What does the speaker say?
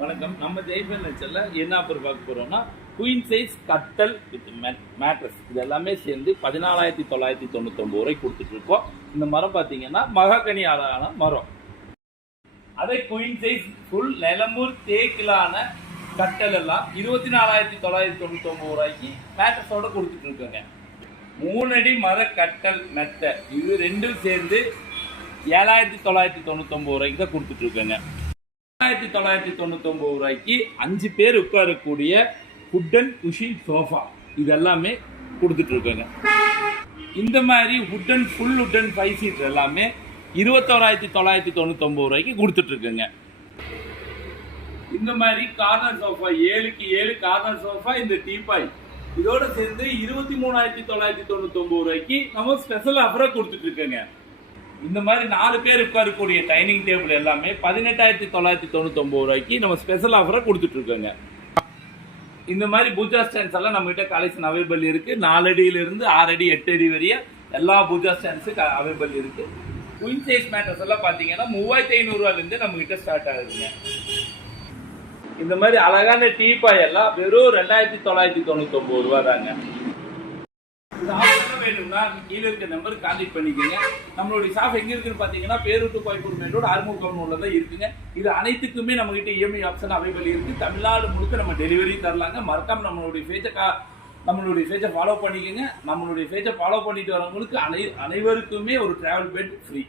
வணக்கம். நம்ம ஜெய்பன் நெச்சல்ல என்ன ஆஃபர் பார்க்க போறோம்னா குயின் சைஸ் கட்டல் வித் மேட்ரஸ் இது எல்லாமே சேர்ந்து பதினாலாயிரத்தி தொள்ளாயிரத்தி தொண்ணூத்தொம்பது வரை கொடுத்துட்டு இருக்கோம் இந்த மரம் பார்த்தீங்கன்னா மகாகனி ஆளான மரம். அதே குயின் சைஸ் ஃபுல் நிலமூர் தேக்கிலான கட்டல் எல்லாம் இருபத்தி நாலாயிரத்தி தொள்ளாயிரத்தி தொண்ணூத்தொம்பது ரூபாய்க்கு மேட்ரஸோட கொடுத்துட்டு இருக்கோங்க மூணடி மர கட்டல் மெத்த. இது ரெண்டும் சேர்ந்து ஏழாயிரத்தி தொள்ளாயிரத்தி தொண்ணூத்தொம்பது ரூபாய்க்கு தான் கொடுத்துட்டு இருக்கோங்க ஆயிரத்தி தொள்ளாயிரத்தி தொண்ணூத்தொம்பது ரூபாய்க்கு அஞ்சு பேர் உட்காரக்கூடிய ஹுட்டன் குஷின் சோஃபா இது எல்லாமே கொடுத்துட்டு இருக்கோங்க. இந்த மாதிரி wooden full wooden five seat எல்லாமே இருபத்தோராயிரத்தி தொள்ளாயிரத்தி தொண்ணூத்தொம்பது ரூபாய்க்கு கொடுத்துட்டு இருக்கோங்க. இந்த மாதிரி கார்னர் சோஃபா ஏழுக்கு ஏழு கார்னர் சோஃபா இந்த டீபாய் இதோட சேர்ந்து இருபத்தி மூணாயிரத்தி தொள்ளாயிரத்தி தொண்ணூத்தொம்பது ரூபாய்க்கு நம்ம ஸ்பெஷல் ஆஃபராக கொடுத்துட்டு இருக்கோங்க. இந்த மாதிரி நாலு பேர் உட்காரக்கூடிய டைனிங் டேபிள் எல்லாமே பதினெட்டாயிரத்தி தொள்ளாயிரத்தி தொண்ணூத்தொம்பது ரூபாய்க்கு நம்ம ஸ்பெஷல் ஆஃபராக கொடுத்துட்டு இருக்கோங்க இந்த மாதிரி பூஜா ஸ்டாண்ட்ஸ் எல்லாம் நம்ம கிட்ட கலெக்ஷன் அவைலபிள் இருக்கு. நாலு அடியிலிருந்து ஆறு அடி எட்டு அடி வரைய எல்லா பூஜா ஸ்டாண்ட்ஸும் அவைலபிள் இருக்கு. குயின் சைஸ் மேட்டர்ஸ் எல்லாம் பார்த்தீங்கன்னா மூவாயிரத்தி ஐநூறுரூவாலேருந்து நம்ம கிட்ட ஸ்டார்ட் ஆகுதுங்க. இந்த மாதிரி அழகான டீபாய் எல்லாம் வெறும் ரெண்டாயிரத்தி தொள்ளாயிரத்தி தொண்ணூத்தொம்பது ரூபா தாங்க. வேணும்னா கீழே இருக்க நம்பருக்கு கான்டாக்ட் பண்ணிக்கோங்க. நம்மளுடைய ஸ்டாஃப் எங்க இருக்குன்னு பார்த்தீங்கன்னா பேரூட்டு கோயம்பூர் மெயின் ரோடு ஆறுமுகம் தான் இருக்குங்க. இது அனைத்துக்குமே நம்ம கிட்ட இஎம்ஐ ஆப்ஷன் அவைபிள் இருக்கு. தமிழ்நாடு முழுக்க நம்ம டெலிவரியும் தரலாங்க. மறக்காம நம்மளுடைய பேஜை கா நம்மளுடைய பேஜை ஃபாலோ பண்ணிக்கோங்க. நம்மளுடைய பேஜை ஃபாலோ பண்ணிட்டு வரவங்களுக்கு அனை அனைவருக்குமே ஒரு டிராவல் பெட் ஃப்ரீ